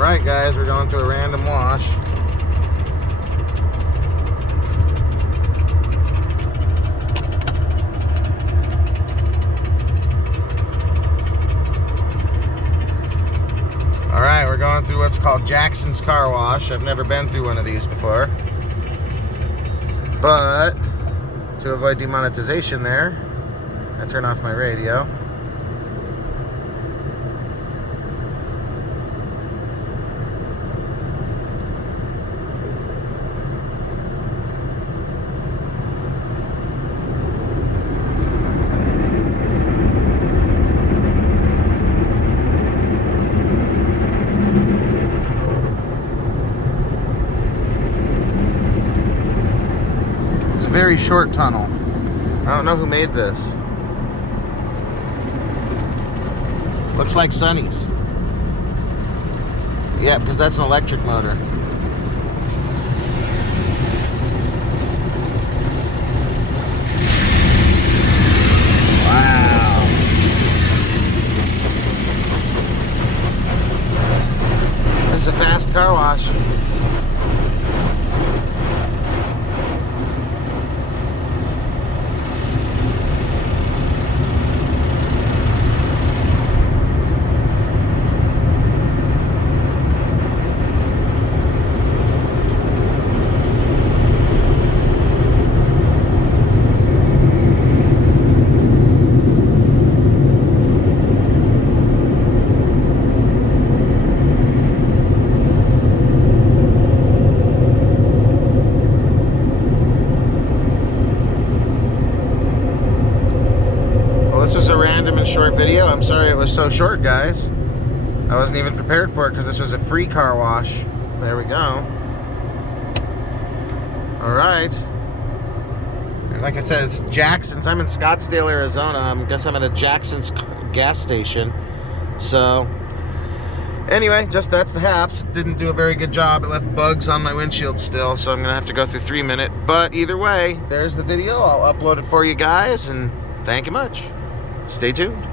Alright guys, we're going through a random wash. Alright, we're going through what's called Jackson's Car Wash. I've never been through one of these before. But, to avoid demonetization there, I turn off my radio. Very short tunnel. I don't know who made this. Looks like Sonney's. Yeah, because that's an electric motor. Wow. This is a fast car wash. This was a random and short video. I'm sorry it was so short, guys. I wasn't even prepared for it because this was a free car wash. There we go. Alright. And like I said, it's Jackson's. I'm in Scottsdale, Arizona. I guess I'm at a Jackson's gas station. So, anyway, just that's the haps. Didn't do a very good job. It left bugs on my windshield still, so I'm going to have to go through 3 minutes. But either way, there's the video. I'll upload it for you guys, and thank you much. Stay tuned.